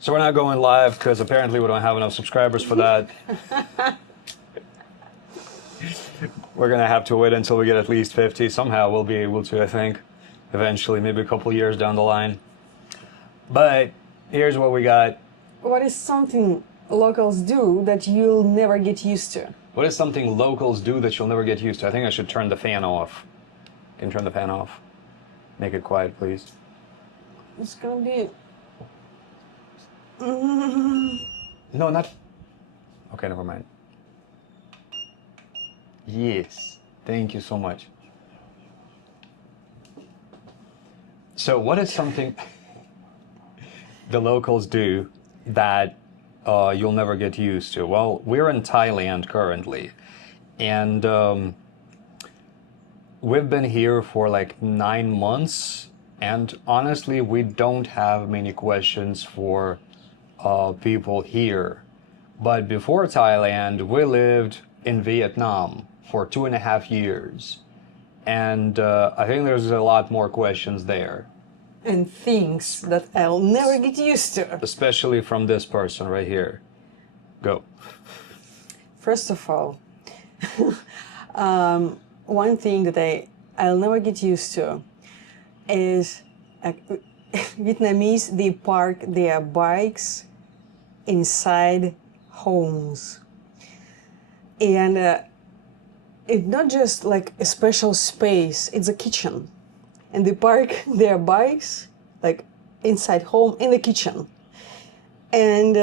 So we're not going live because apparently we don't have enough subscribers for that. We're gonna have to wait until we get at least 50. Somehow we'll be able to, I think, eventually, maybe a couple years down the line. But here's what we got. What is something locals do that you'll never get used to? What is something locals do that you'll never get used to? I think I should turn the fan off. Can you turn the fan off? Make it quiet, please. It's gonna be... No, not... Okay, never mind. Yes, thank you so much. So what is something the locals do that you'll never get used to? Well, we're in Thailand currently, and we've been here for like 9 months, and honestly, we don't have many questions for people here. But before Thailand, we lived in Vietnam for 2.5 years. And I think there's a lot more questions there. And things that I'll never get used to. Especially from this person right here. Go. First of all, one thing that I'll never get used to is Vietnamese, they park their bikes inside homes. And it's not just like a special space, it's a kitchen. And they park their bikes like inside home in the kitchen. And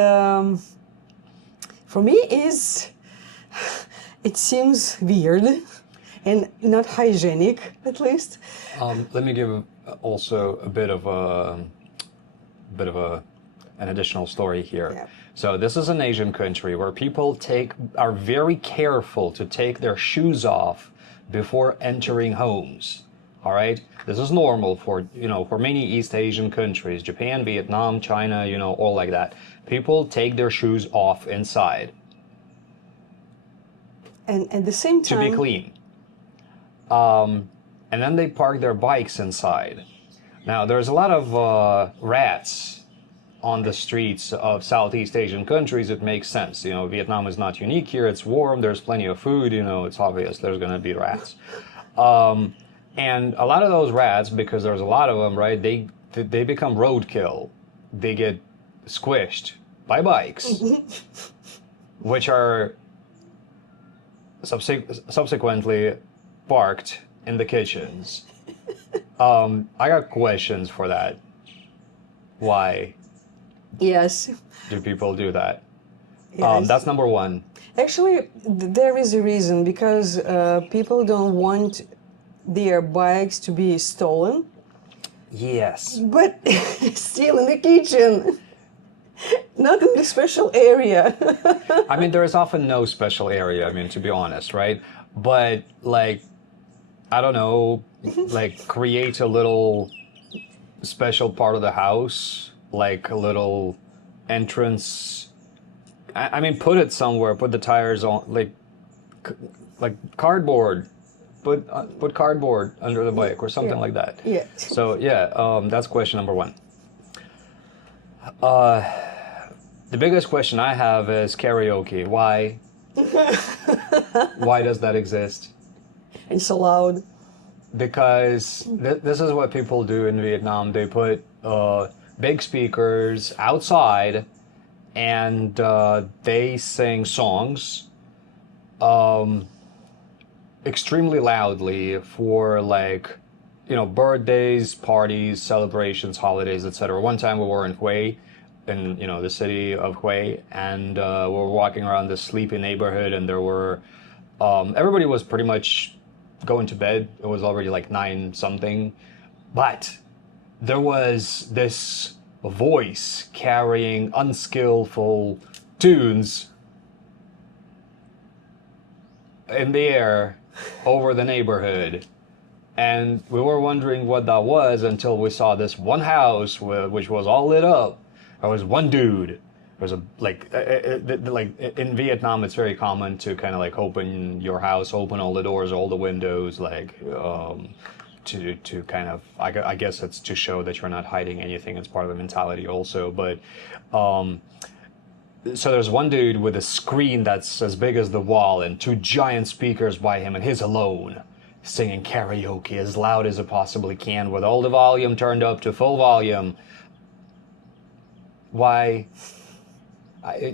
for me it seems weird and not hygienic, at least. Let me give also a bit of an additional story here. Yeah. So this is an Asian country where people are very careful to take their shoes off before entering homes. All right, this is normal for many East Asian countries, Japan, Vietnam, China, all like that. People take their shoes off inside. And at the same time, to be clean. And then they park their bikes inside. Now, there's a lot of rats on the streets of Southeast Asian countries. It makes sense. Vietnam is not unique here. It's warm. There's plenty of food. It's obvious there's going to be rats. And a lot of those rats, because there's a lot of them, right, they become roadkill. They get squished by bikes, which are subsequently parked in the kitchens. I got questions for that. Why yes, do people do that? yes. That's number one. Actually, there is a reason, because people don't want their bikes to be stolen, Yes. but still in the kitchen, not in the special area. I mean, there is often no special area, to be honest, right? But, like, I don't know, like, create a little special part of the house, like a little entrance. I mean, put it somewhere, put the tires on, like cardboard. Put cardboard under the bike or something like that. Yeah. So, yeah, that's question number one. The biggest question I have is karaoke. Why? Why does that exist? It's allowed. Because this is what people do in Vietnam. They put big speakers outside and they sing songs extremely loudly for, like, birthdays, parties, celebrations, holidays, etc. One time we were in Hue, in the city of Hue, and we were walking around this sleepy neighborhood, and there were everybody was pretty much going to bed. It was already like 9 something, but there was this voice carrying unskillful tunes in the air over the neighborhood, and we were wondering what that was until we saw this one house which was all lit up. There was one dude. There was like in Vietnam, it's very common to kind of like open your house, open all the doors, all the windows, like to kind of I guess it's to show that you're not hiding anything. It's part of the mentality also. But so there's one dude with a screen that's as big as the wall and two giant speakers by him, and he's alone, singing karaoke as loud as it possibly can with all the volume turned up to full volume. Why?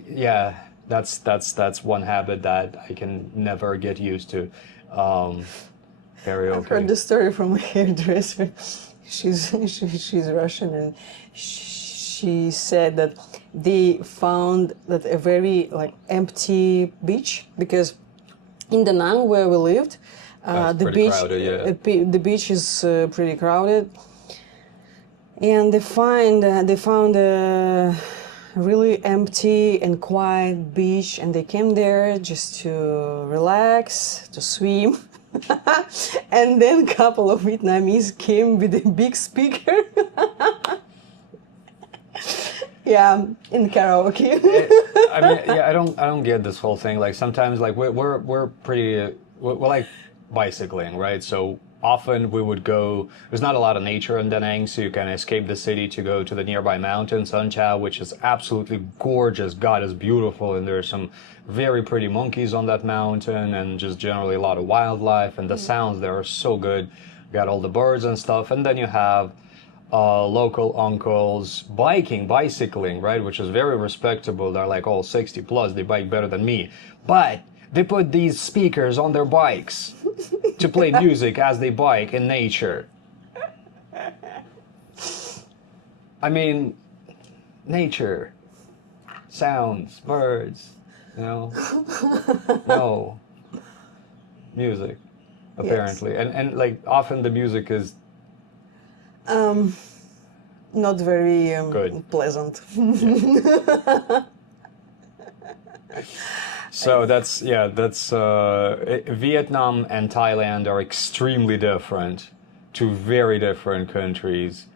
Yeah, that's one habit that I can never get used to. Karaoke. I've heard the story from a hairdresser. She's Russian, and she said that they found that a very like empty beach, because in Da Nang where we lived, the pretty beach crowded, yeah. the beach is pretty crowded, and they found a really empty and quiet beach, and they came there just to relax, to swim. And then a couple of Vietnamese came with a big speaker. Yeah, in karaoke. I mean, yeah, I don't get this whole thing. Like sometimes, like we're pretty, we're like bicycling, right? So often we would go. There's not a lot of nature in Da Nang, so you can escape the city to go to the nearby mountain, Sun Chao, which is absolutely gorgeous. God is beautiful, and there's some very pretty monkeys on that mountain, and just generally a lot of wildlife, and the sounds there are so good. Got all the birds and stuff, and then you have local uncles bicycling, right, which is very respectable. They're like all 60 plus, they bike better than me, but they put these speakers on their bikes to play music as they bike in nature. I mean, nature, sounds, birds, you know. No music, apparently. Yes. And like often the music is Not very good. pleasant. So Vietnam and Thailand are extremely different, two very different countries.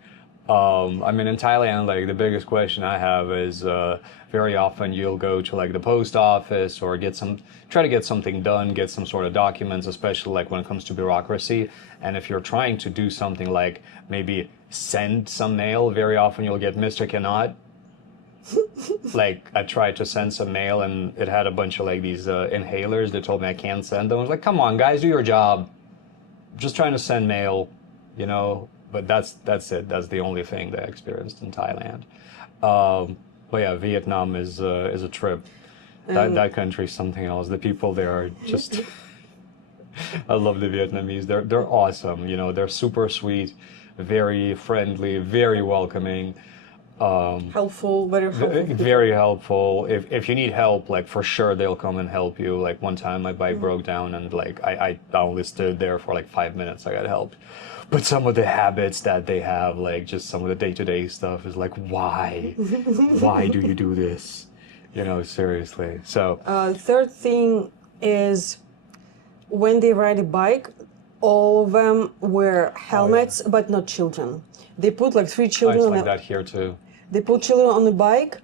I mean, in Thailand, like the biggest question I have is very often you'll go to like the post office or try to get something done, get some sort of documents, especially like when it comes to bureaucracy. And if you're trying to do something like maybe send some mail, very often you'll get Mr. Cannot. Like I tried to send some mail and it had a bunch of like these inhalers. They told me I can't send them. I was like, come on, guys, do your job. Just trying to send mail, you know. But that's it. That's the only thing that I experienced in Thailand. But yeah, Vietnam is a trip. That country's something else. The people there are just. I love the Vietnamese. They're awesome. You know, they're super sweet, very friendly, very welcoming. Helpful, very helpful. Very helpful. If you need help, like for sure they'll come and help you. Like one time my bike broke down and like I only stood there for like 5 minutes. I got help. But some of the habits that they have, like just some of the day-to-day stuff is like, why? Why do you do this? You know, seriously. So Third thing is when they ride a bike, all of them wear helmets, but not children. They put like 3 children it's on like a, that here too. They put children on the bike,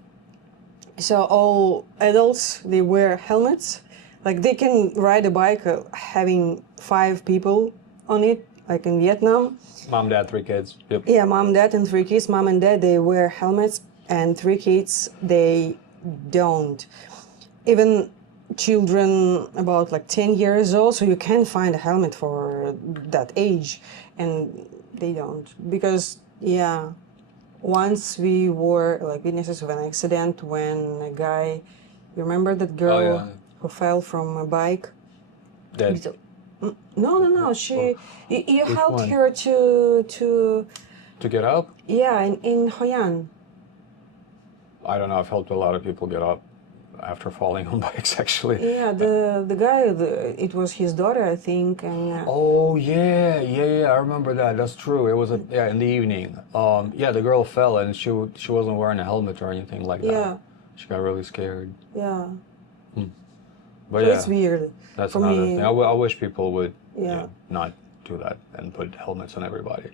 so all adults they wear helmets. Like they can ride a bike having 5 people on it, like in Vietnam. Mom, dad, 3 kids. Yep. Yeah, mom, dad, and 3 kids. Mom and dad they wear helmets, and 3 kids they don't. Even children about like 10 years old, so you can find a helmet for that age, and they don't, because yeah, once we were like witnesses of an accident when a guy, you remember that girl Oh, yeah. who fell from a bike? Dead. No, she you Which helped one? her to To get up? yeah, in Hoi An. I don't know. I've helped a lot of people get up after falling on bikes, actually. Yeah, the guy, it was his daughter, I think, and Oh yeah. I remember that. That's true. It was in the evening. Yeah, the girl fell and she wasn't wearing a helmet or anything like that. yeah, She got really scared. yeah. But So yeah, it's weird. that's for another me. thing. I wish people would Yeah. not do that and put helmets on everybody.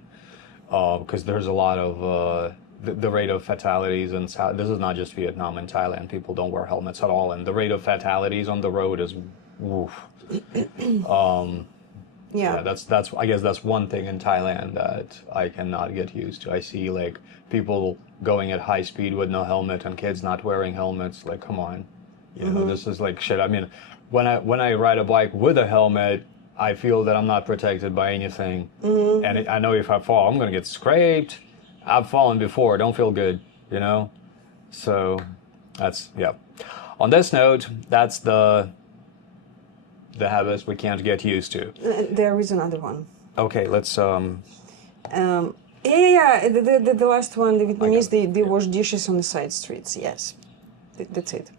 Because there's a lot of the rate of fatalities and this is not just Vietnam and Thailand. People don't wear helmets at all, and the rate of fatalities on the road is woof. Yeah. That's I guess that's one thing in Thailand that I cannot get used to. I see like people going at high speed with no helmet and kids not wearing helmets. Like, come on, this is like shit. I mean, when I ride a bike with a helmet, I feel that I'm not protected by anything, and I know if I fall, I'm gonna get scraped. I've fallen before. Don't feel good, you know. So that's yeah. On this note, that's the habits we can't get used to. There is another one. Okay, let's Yeah. The last one, the Vietnamese, they wash dishes on the side streets. Yes, that's it.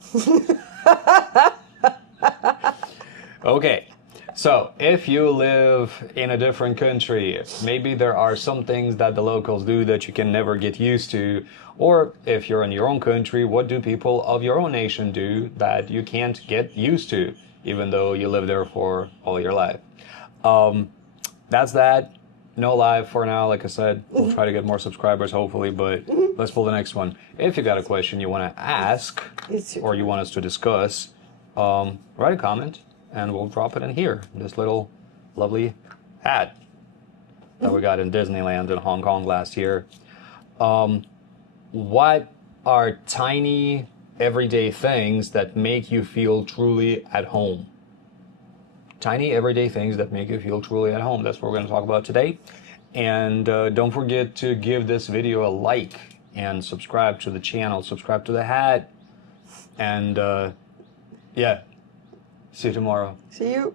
Okay, so if you live in a different country, maybe there are some things that the locals do that you can never get used to. Or if you're in your own country, what do people of your own nation do that you can't get used to, even though you live there for all your life? That's that. No live for now. Like I said, we'll try to get more subscribers, hopefully, but let's pull the next one. If you got a question you want to ask or you want us to discuss, write a comment and we'll drop it in here. This little lovely hat that we got in Disneyland in Hong Kong last year. What are tiny everyday things that make you feel truly at home? Tiny everyday things that make you feel truly at home. That's what we're going to talk about today. And don't forget to give this video a like and subscribe to the channel, subscribe to the hat. And yeah, see you tomorrow. See you.